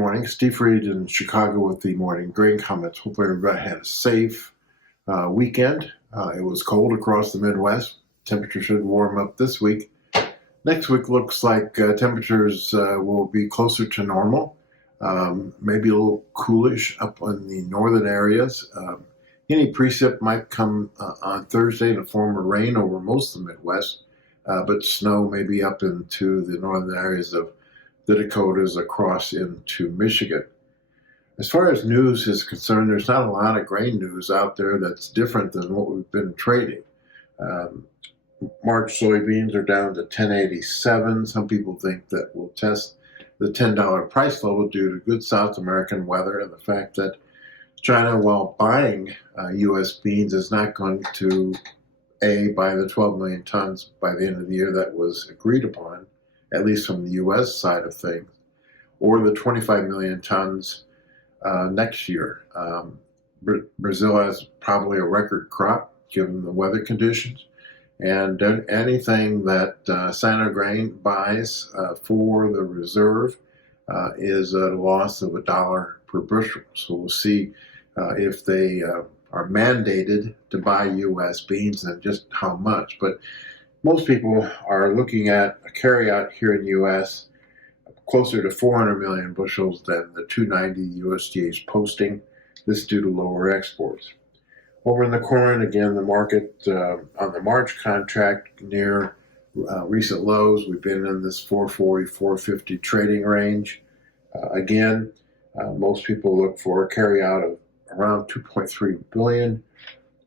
morning. Steve Reed in Chicago with the morning grain comments. Hope everybody had a safe weekend. It was cold across the Midwest. Temperature should warm up this week. Next week looks like temperatures will be closer to normal. Maybe a little coolish up in the northern areas. Any precip might come on Thursday in the form of rain over most of the Midwest, but snow may be up into the northern areas of the Dakotas across into Michigan. As far as news is concerned, there's not a lot of grain news out there that's different than what we've been trading. March soybeans are down to $10.87. Some people think that we'll test the $10 price level due to good South American weather and the fact that China, while buying U.S. beans, is not going to buy the 12 million tons by the end of the year that was agreed upon, at least from the U.S. side of things, or the 25 million tons next year. Brazil has probably a record crop given the weather conditions, and anything that Sino Grain buys for the reserve is a loss of $1 per bushel. So we'll see if they are mandated to buy U.S. beans and just how much. But most people are looking at a carryout here in the U.S. closer to 400 million bushels than the 290 USDA is posting. This due to lower exports. Over in the corn, again, the market on the March contract near recent lows. We've been in this 440, 450 trading range. Again, most people look for a carryout of around 2.3 billion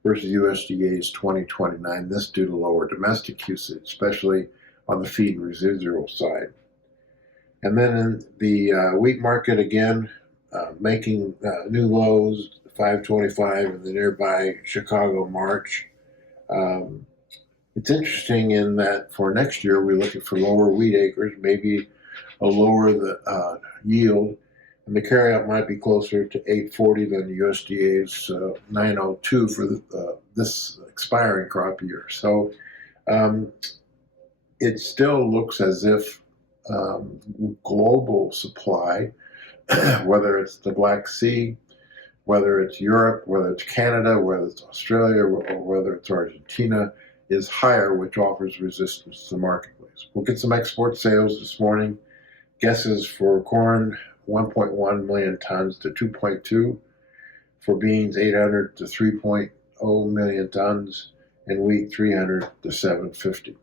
versus USDA's 2029. This due to lower domestic usage, especially on the feed and residual side. And then in the wheat market, again, making new lows, 525 in the nearby Chicago March. It's interesting in that for next year, we're looking for lower wheat acres, maybe a lower the yield, and the carryout might be closer to 840 than the USDA's 902 for this expiring crop year. So it still looks as if global supply, whether it's the Black Sea, whether it's Europe, whether it's Canada, whether it's Australia, or whether it's Argentina, is higher, which offers resistance to the marketplace. We'll get some export sales this morning. Guesses for corn, 1.1 million tons to 2.2. For beans, 800 to 3.0 million tons. And wheat, 300 to 750.